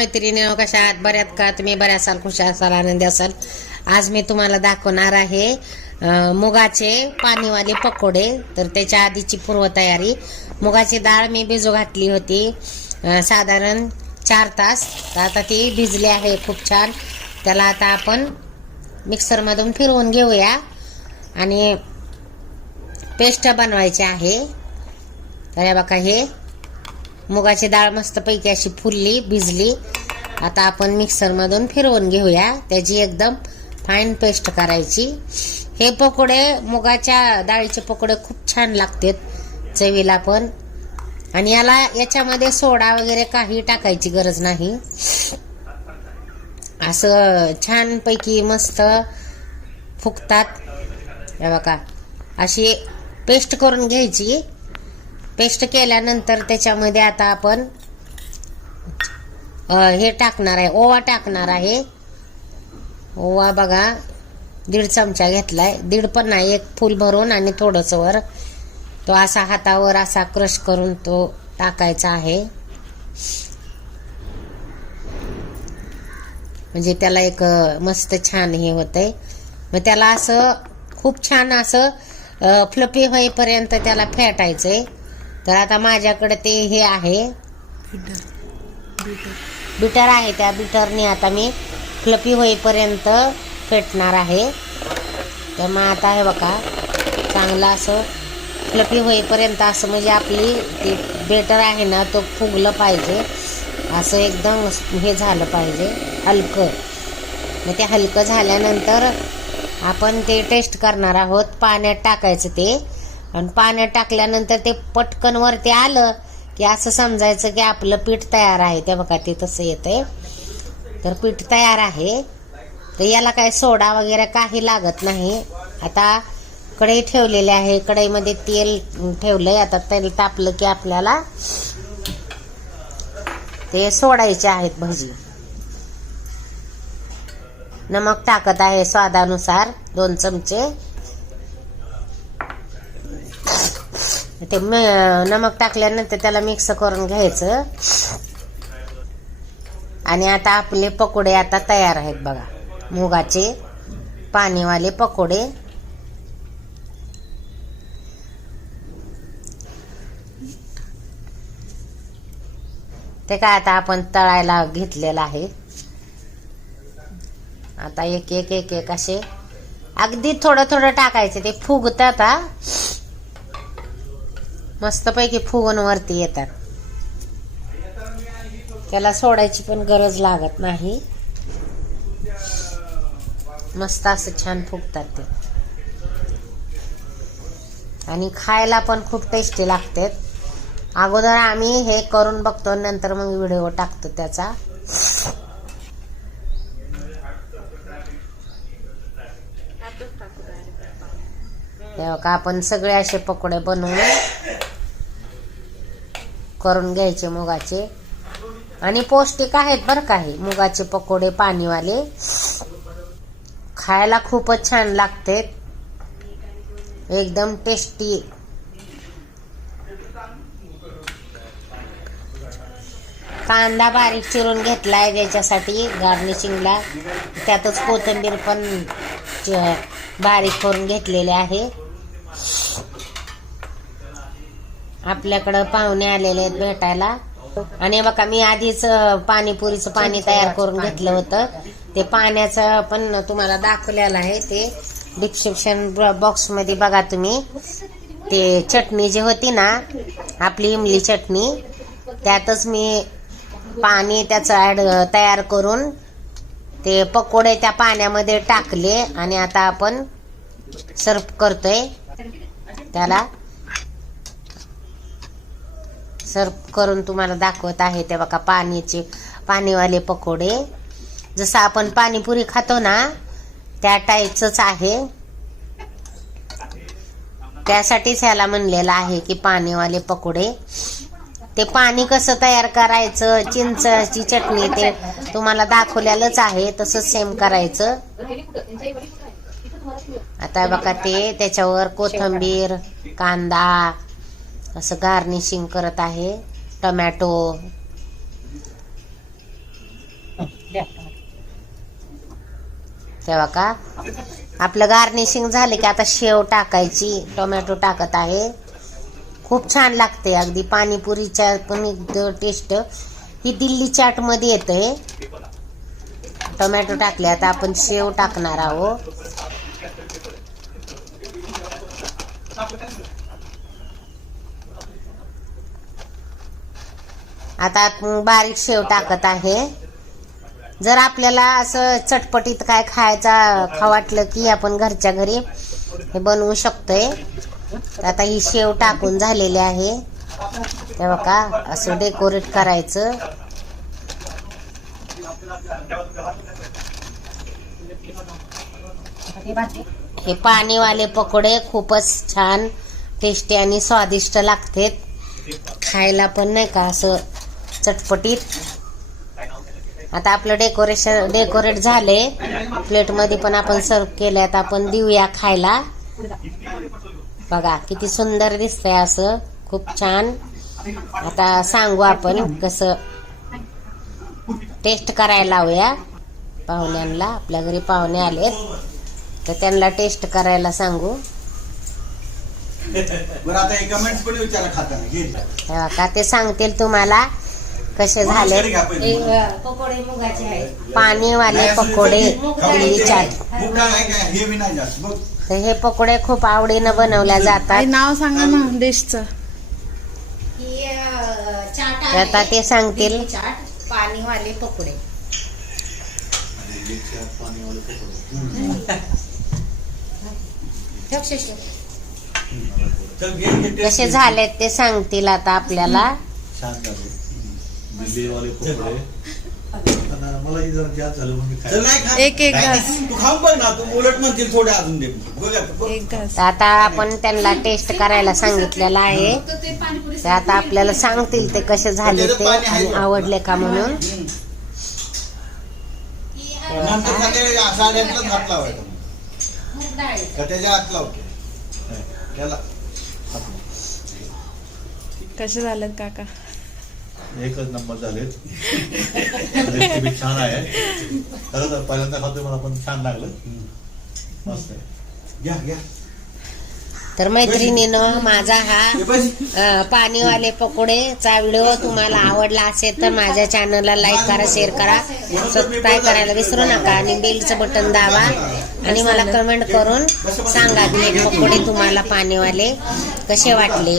मैत्रिणी कशा आहात? बऱ्यात का तुम्ही? बऱ्या असाल, खुश असाल, आनंदी असाल. आज मी तुम्हाला दाखवणार आहे मुगाचे पाणीवाले पकोडे. तर त्याच्या आधीची पूर्वतयारी. मुगाची डाळ मी भिजू घातली होती साधारण 4 तास. तर आता ती भिजली आहे खूप छान. त्याला आता आपण मिक्सरमधून फिरवून घेऊया आणि पेस्ट बनवायची आहे. तर हे बघा, हे मुगाची डाळ मस्तपैकी अशी फुलली, भिजली. आता आपण मिक्सरमधून फिरवून घेऊया. त्याची एकदम फाईन पेस्ट करायची. हे पकोडे, मुगाच्या डाळीचे पकोडे खूप छान लागतात चवीला पण. आणि याच्यामध्ये सोडा वगैरे काही टाकायची गरज नाही. असं छानपैकी मस्त फुगतात. हे बघा, अशी पेस्ट करून घ्यायची. पेस्ट केल्यानंतर त्याच्यामध्ये आता आपण हे टाकणार आहे, ओवा टाकणार आहे. ओवा बघा 1.5 चमचा घेतलाय. 1.5 पण नाही, 1 फूल भरून आणि थोडंसं वर तो असा हातावर असा क्रश करून तो टाकायचा आहे. म्हणजे त्याला एक मस्त छान हे होतंय. मग त्याला असं खूप छान असं फ्लफी होईपर्यंत त्याला फेटायचंय. तर आता माझ्याकडे ते हे आहे, बीटर आहे. त्या बीटरने आता मी फ्लफी होईपर्यंत फेटणार आहे. तर मग आता हे बघा, चांगलं असं फ्लफी होईपर्यंत असं, म्हणजे आपली ते बेटर आहे ना, तो फुगलं पाहिजे. असं एकदम हे झालं पाहिजे, हलकं. मग ते हलकं झाल्यानंतर आपण ते टेस्ट करणार आहोत. पाण्यात टाकायचं ते. आणि पाण्यात टाकल्यानंतर ते पटकन वरती आलं की असं समजायचं की आपलं पीठ तयार आहे. ते बघा, ते तसं येतंय. तर पीठ तयार आहे. तर याला काय सोडा वगैरे काही लागत नाही. आता कढई ठेवलेली आहे. कढईमध्ये तेल ठेवलंय. आता तेल तापलं की आपल्याला ते सोडायचे आहेत भजी. नमक टाकत आहे स्वादानुसार 2 चमचे. ते नमक टाकल्यानंतर त्याला मिक्स करून घ्यायचं. आणि आता आपले पकोडे आता तयार आहेत बघा, मुगाचे पाणीवाले पकोडे. ते काय आता आपण तळायला घेतलेलं आहे. आता एक एक एक एक असे अगदी थोडं थोडं टाकायचे. ते फुगतात, मस्तपैकी फुगून वरती येतात. त्याला सोडायची पण गरज लागत नाही. मस्त असं छान फुगतात ते. आणि खायला पण खूप टेस्टी लागतात. अगोदर आम्ही हे करून बघतो, नंतर मग व्हिडिओ टाकतो त्याचा. तेव्हा आपण सगळे असे पकोडे बनवून करून घ्यायचे मुगाचे. आणि पौष्टिक आहेत बरं का हे मुगाचे पकोडे पाणीवाले. खायला खूपच छान लागते, एकदम टेस्टी. कांदा बारीक चिरून घेतलाय त्याच्यासाठी गार्निशिंगला. त्यातच कोथिंबीर पण बारीक करून घेतलेले आहे. आपल्याकडं पाहुणे आलेले आहेत भेटायला. आणि बघा, मी आधीच पाणीपुरीचं पाणी तयार करून घेतलं होतं. ते पाण्याचं पण तुम्हाला दाखवलेलं आहे. ते डिस्क्रिप्शन बॉक्स मध्ये बघा तुम्ही. ते चटणी जी होती ना, आपली इमली चटणी, त्यातच मी पाणी त्याचं तयार करून ते पकोडे त्या पाण्यामध्ये टाकले. आणि आता आपण सर्व करतोय. त्याला सर्व करून तुम्हाला दाखवत आहे. ते बघा, पाणीवाले पकोडे. जसं आपण पाणीपुरी खातो ना, त्या टाईपच आहे. त्यासाठीच ह्याला म्हणलेलं आहे की पाणीवाले पकोडे. ते पाणी कसं तयार करायचं, चिंचची चटणी ते तुम्हाला दाखवलेलंच आहे. तसंच सेम करायचं. आता बघा, ते त्याच्यावर कोथिंबीर, कांदा असं गार्निशिंग करत आहे. टोमॅटो तेव्हा का आपलं गार्निशिंग झाले की आता शेव टाकायची. टोमॅटो टाकत आहे. खूप छान लागते. अगदी पाणीपुरीच्या पण टेस्ट ही दिल्ली चाट मध्ये येते. टोमॅटो टाकले. आता आपण शेव टाकणार आहोत. आता बारीक शेव टाकत आहे. जर आपल्याला असं चटपटीत काय खायचा वाटलं की आपण घरच्या घरी हे बनवू शकतोय. आता ही शेव टाकून झालेली आहे. तेव्हा का असं डेकोरेट करायचं. हे पाणीवाले पकोडे खूपच छान टेस्टी आणि स्वादिष्ट लागतात. खायला पण नाही का असं चटपटीत. आता आपलं डेकोरेट झाले. प्लेट मध्ये पण आपण सर्व केले. आता आपण देऊया खायला. बघा किती सुंदर दिसतंय असं. खूप छान. आता सांगू आपण कसं टेस्ट करायला लावूया पाहुण्यांना. आपल्या घरी पाहुणे आलेत तर त्यांना टेस्ट करायला सांगू. का ते सांगतील तुम्हाला कसे झाले पकोडे. मुगाचे आहेत पाणीवाले पकोडे दिल्ली चाट. तर हे पकोडे खूप आवडीनं बनवल्या जातात. नाव सांगा ना डिशचं. आता ते सांगतील. पाणीवाले पकोडे. कसे झालेत ते सांगतील आता आपल्याला. छान झाले दिल्लीवाले पकोडे. मला ही जरा जास्त झालं म्हणून एक घास. तू खाऊन बघ ना. तू उलट म्हणतील थोडे अजून दे. एक घास. आता आपण त्यांना टेस्ट करायला सांगितलेलं आहे. ते आता आपल्याला सांगतील ते कसे झाले ते आणि आवडले का म्हणून. नंतर संध्याकाळी साड्यांचा हात लावायचा. त्याच्या हात लावते त्याला. कसे झालेत काका. एकच नंबर झालेत. रेसिपी छान आहे. खरंच पहिल्यांदा खातोय मला पण छान लागलं. मस्त आहे. घ्या घ्या. तर मैत्रिणीनं माझा हा पाणीवाले पकोडेचा व्हिडिओ तुम्हाला आवडला असेल तर माझ्या चॅनलला लाईक करा, शेअर करा, सबस्क्राईब करायला विसरू नका आणि बेलचं बटन दाबा आणि मला कमेंट करून सांगा की हे पकोडे तुम्हाला पाणीवाले कसे वाटले.